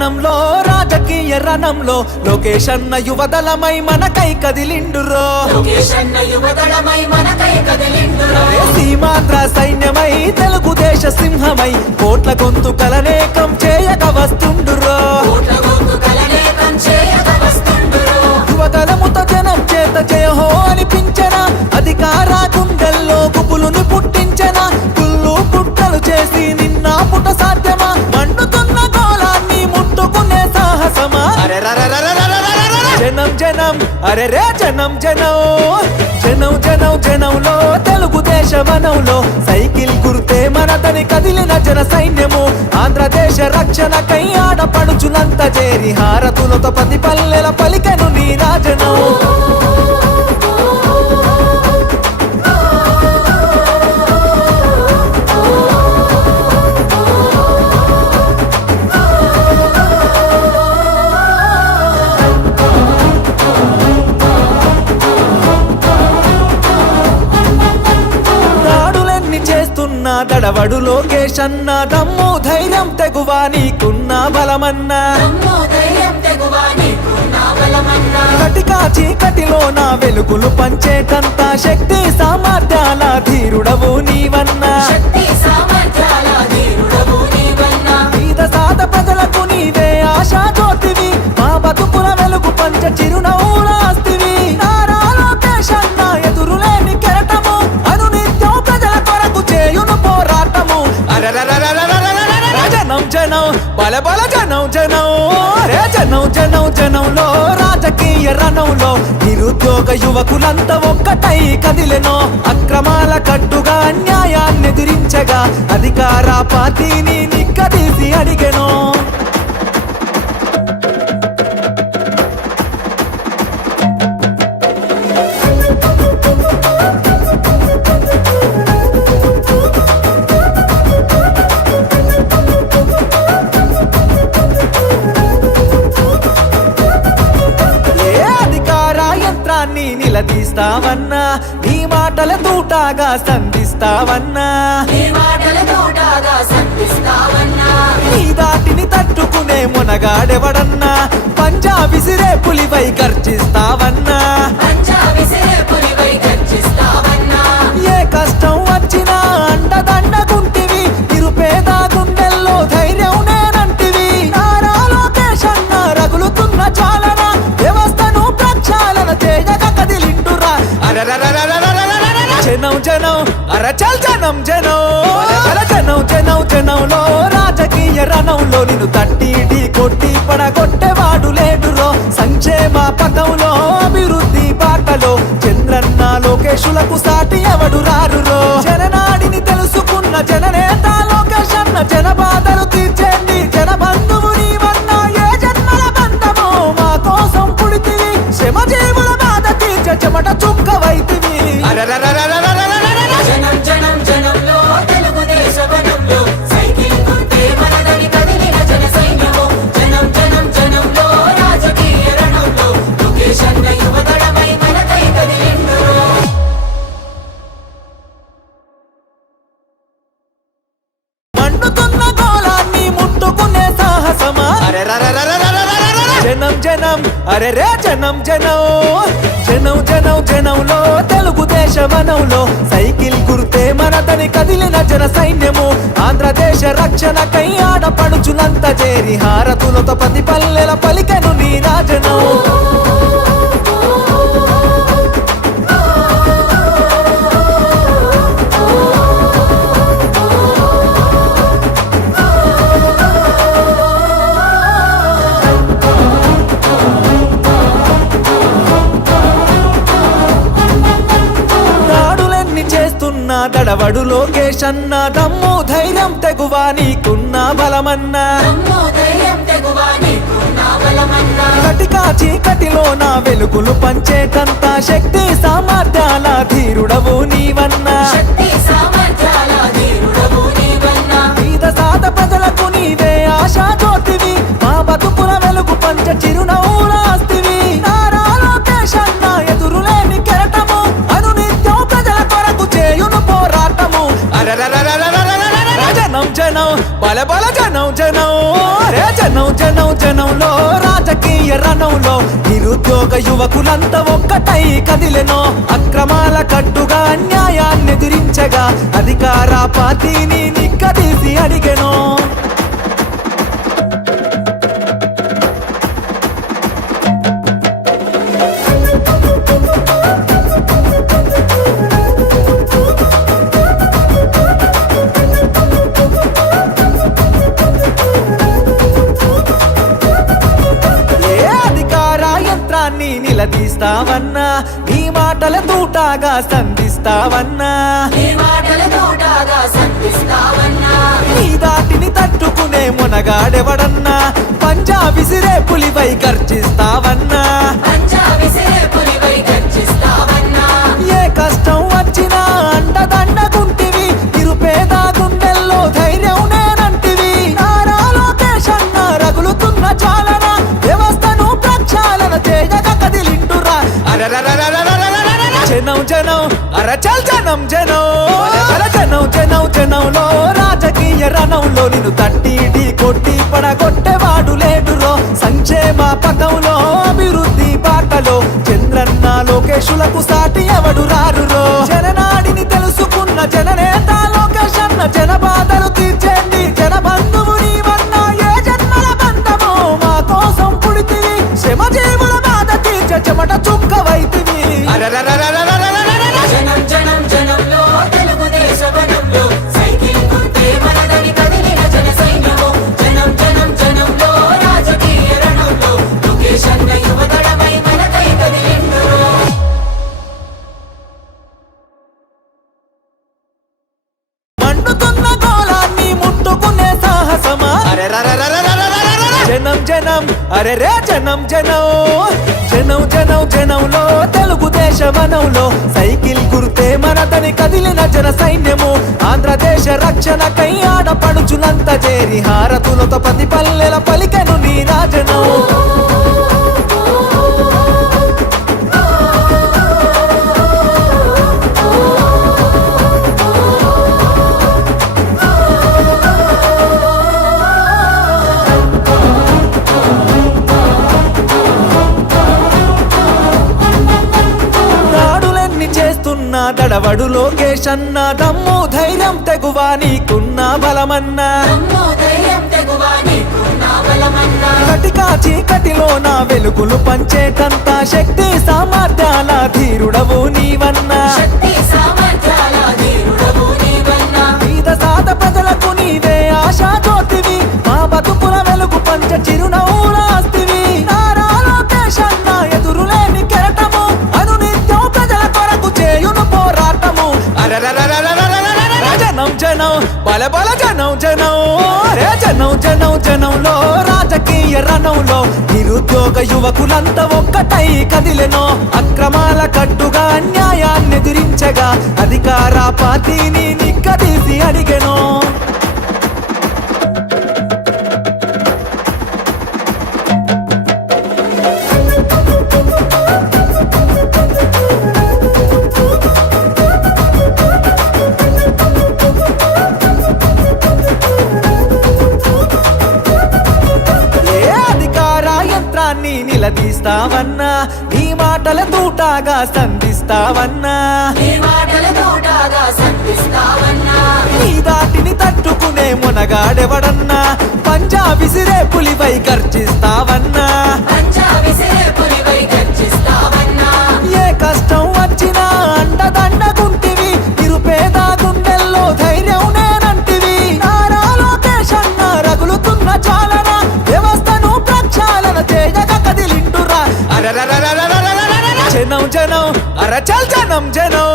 జనంలో రాజకీయ రణంలో లోకేష్ అన్న యువదళమై మనకై కదిలిండురో సీమాంధ్ర సైన్యమై తెలుగుదేశ సింహమై కోట్ల గొంతుకలనేకం చేయక వస్తుండురో యువదళముతో జనం చేత జయహో అనిపించన అధికార గుండెల్లో గుబులుని పుట్టించన కుళ్ళు కుట్రలు చేసి నిన్న పుట సాధ్యమా మండుతున్న గోళాన్ని ముట్టుకునే సాహసమా జనం జనం అరే రే జనం జనం జనం జనం జనంలో తెలుగుదేశ వనంలో సైకిల్ గుర్తే మనదని కదిలిన జన సైన్యము ఆంధ్రదేశ రక్షణకై ఆడపడుచునంత చేరి హారతులతో పది పల్లెల పలికెను నీ రాజనం దడవడు లోకేష్ అన్న దమ్ము ధైర్యం తెగువా నీకున్న బలమన్నా కటికా చీకటిలో నా వెలుగులు పంచేటంత శక్తి సామర్థ్యాల ధీరుడవు నీవన్నా పేద సాద ప్రజలకు నీవే ఆశా జ్యోతివి మా బతుకుల వెలుగు పంచ చిరునవ్వులాస్తివి నారా లోకేష్ అన్న ఎదురులేని కెరటము అనునిత్యం ప్రజల కొరకు చేయును పోరాటము జనం జనం బల బల జనం జనం రే జనం జనం జనంలో రాజకీయ రణంలో నిరుద్యోగ యువకులంతా ఒక్కటై కదిలెనో అక్రమాల కట్టుగా అన్యాయాన్ని ఎదిరించగా అధికార పార్టీని నిక్కదీసి అడిగెనో నిలదీస్తావన్నా నీ మాటల తూటాగా సంధిస్తావన్నా నీ దాటిని తట్టుకునే మునగాడెవడన్నా పంజా విసిరే పులిపై గర్జిస్తావన్నా ఏ కష్టం వచ్చినా అండదండగుంటివి నిరుపేద గుండెల్లో ధైర్యం నేనంటివి నారా లోకేష్ అన్న రగులుతున్న చాలన వ్యవస్థను ప్రక్షాళన చేయక కదిలిండురా జనం జనం అరచల్ జనం జనం జనం జనం జనంలో రాజకీయ రణంలో నిన్ను తట్టి ఢీ కొట్టి పడగొట్టేవాడు లేడురో సంక్షేమ పథంలో అభివృద్ధి బాటలో చంద్రన్న లోకేశులకు సాటి ఎవడు రారురో జననాడిని తెలుసుకున్న జననేత లోకేష్ అన్న జన బాధలు తీర్చేండి జన బంధువు నీవన్నా ఏ జన్మల బంధమో మా కోసం పుడితివి శ్రమజీవుల బాధ తీర్చ చెమట చుక్కవైతివి జనం జనం జనంలో తెలుగుదేశ వనంలో సైకిల్ గుర్తే మనదని కదిలిన జన సైన్యము జనం జనం జనంలో రాజకీయ రణంలో లోకేష్ అన్న యువదళమై మనకై కదిలిండురో మండుతున్న గోళాన్ని ముట్టుకునే సాహసమా జనం జనం అరే రే జనం జనం జనం జనం జనంలో తెలుగుదేశ వనంలో సైకిల్ గుర్తే మనదని కదిలిన జన సైన్యము ఆంధ్రదేశ రక్షణకై ఆడపడుచునంత చేరి హారతులతో పది పల్లెల పలికెను నీ రాజనం దడవడు లోకేష్ అన్న దమ్ము ధైర్యం తెగువా నీకున్న బలమన్నా కటికా చీకటిలో నా వెలుగులు పంచేటంత శక్తి సామర్థ్యాల ధీరుడవు నీవన్నా పేద సాద ప్రజలకు నీవే ఆశా జ్యోతివి మా బతుకుల వెలుగు పంచ చిరునవ్వులాస్తివి నారా లోకేష్ అన్న ఎదురులేని కెరటము అనునిత్యం ప్రజల కొరకు చేయును పోరాటము జనం జనం జనం బల బల జనం జనం రే జనం జనం జనంలో రాజకీయ రణంలో నిరుద్యోగ యువకులంతా ఒక్కటై కదిలెనో అక్రమాల కట్టుగా అన్యాయాన్ని ఎదిరించగా అధికార పార్టీని నిక్కదీసి అడిగెనో నిలదీస్తావన్నా నీ మాటల తూటాగా సంధిస్తావన్నా నీ దాటిని తట్టుకునే మునగాడెవడన్నా పంజా విసిరే పులిపై గర్జిస్తావన్నా ఏ కష్టం వచ్చినా అండదండగుంటివి నిరుపేద గుండెల్లో ధైర్యం నేనంటివి నారా లోకేష్ అన్న రగులుతున్న చాలన వ్యవస్థను ప్రక్షాళన చేయగా కదిలింటురా జనం జనం అరచల్ జనం జనం జనం జనం జనంలో రాజకీయ రణంలో నిన్ను తట్టి ఢీ కొట్టి పడగొట్టేవాడు లేడురో సంక్షేమ పథంలో అభివృద్ధి బాటలో చంద్రన్న లోకేశులకు సాటి ఎవడు రారురో జననాడిని తెలుసుకున్న జననేత లోకేష్ అన్న జన బాధలు తీర్చేండి జన బంధువు నీవన్నా ఏ జన్మల బంధమో మా కోసం పుడితివి శ్రమ జీవుల బాధ తీర్చ చెమట చుక్కవైతివి జనం జనం జనంలో తెలుగుదేశ వనంలో సైకిల్ గుర్తే మనదని కదిలిన జన సైన్యమో జనం జనం జనంలో రాజకీయ రణంలో లోకేష్ అన్న యువతడమై మనకై కదిలిండురో మండుతున్న గోళాన్ని ముట్టుకునే సాహసమా జనం జనం అరే రే జనం జనం జనం జనం జనంలో తెలుగుదేశ వనంలో సైకిల్ గుర్తే మనదని కదిలిన జన సైన్యము ఆంధ్రదేశ రక్షణకై ఆడపడుచులంత చేరి హారతులతో ప్రతి పల్లెల పలికెను నీ రాజనం దడవడు లోకేష్ అన్న దమ్ము ధైర్యం తెగువా నీకున్న బలమన్నా కటికా చీకటిలో నా వెలుగులు పంచేటంత శక్తి సామర్థ్యాల ధీరుడవు నీవన్నా పేద సాద ప్రజలకు నీవే ఆశా జ్యోతివి మా బతుకుల వెలుగు పంచ చిరునవ్వులాస్తివి నారా లోకేష్ అన్న ఎదురులేని కెరటము అనునిత్యం ప్రజల కొరకు చేయును పోరాటము జనం జనం బల బల జనం జనం రే జనం జనం జనంలో రాజకీయ రణంలో నిరుద్యోగ యువకులంతా ఒక్కటై కదిలెనో అక్రమాల కట్టుగా అన్యాయాన్ని ఎదిరించగా అధికార పార్టీని నిక్కదీసి అడిగెనో నిలదీస్తావన్నా నీ మాటల తూటాగా సంధిస్తావన్నా నీ దాటిని తట్టుకునే మునగాడెవడన్నా పంజా విసిరే పులిపై గర్జిస్తావన్నా ఏ కష్టం వచ్చినా అండదండగుంటివి నిరుపేద గుండెల్లో ధైర్యం నేనంటివి నారా లోకేష్ అన్న రగులుతున్న చాలన వ్యవస్థను ప్రక్షాళన చేయగా కదిలింటురా జనం జనం అరచల్ జనం జనం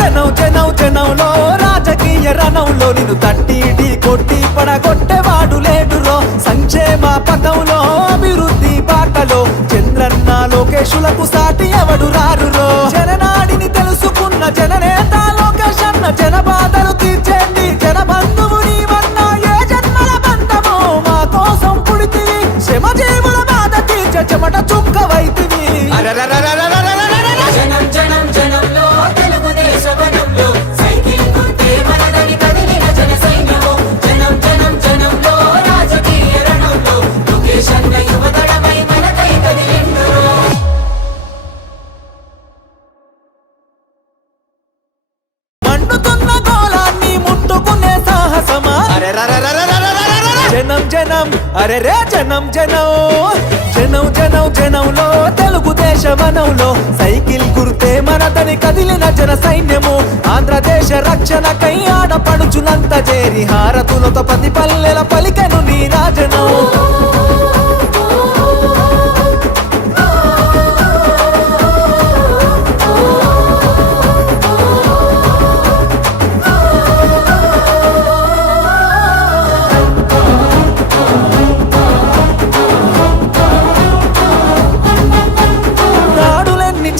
జనం జనం జనంలో రాజకీయ రణంలో నిన్ను తట్టి ఢీ కొట్టి పడగొట్టేవాడు లేడురో సంక్షేమ పథంలో అభివృద్ధి బాటలో చంద్రన్న లోకేశులకు సాటి ఎవడు రారురో జననాడిని తెలుసుకున్న జననేత లోకేష్ అన్న జన బాధలు తీర్చేండి జన బంధువు నీవన్నా ఏ జన్మల బంధమో మా కోసం పుడితివి శ్రమ జీవుల బాధ తీర్చ చెమట చుక్కవైతివి జనం జనం జనంలో తెలుగుదేశ వనంలో సైకిల్ గుర్తే మనదని కదిలిన జన సైన్యమో జనం అరే రే జనం జనం జనం జనం జనంలో తెలుగుదేశ వనంలో సైకిల్ గుర్తే మనదని కదిలిన జన సైన్యము ఆంధ్రదేశ రక్షణకై ఆడపడుచులంత చేరి హారతులతో పది పల్లెల పలికెను నీ రాజనం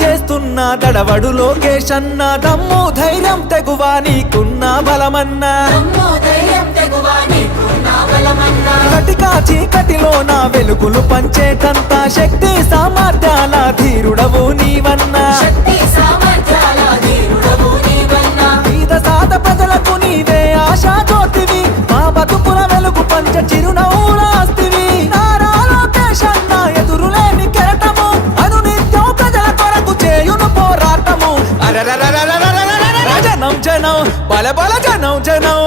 చేస్తున్నా దడవడు లోకేష్ అన్న దమ్ము ధైర్యం తెగువా నీకున్న బలమన్నా కటికా చీకటిలో నా వెలుగులు పంచేటంత శక్తి సామర్థ్యాల ధీరుడవు నీవన్నా పేద సాద ప్రజలకు నీవే ఆశా జ్యోతివి మా బతుకుల వెలుగు పంచ చిరునవ్వులాస్తివి నారా లోకేష్ అన్న ఎదురులేని కెరటము అనునిత్యం ప్రజల కొరకు చేయును పోరాటము జనం జనం బల బల జనం జనం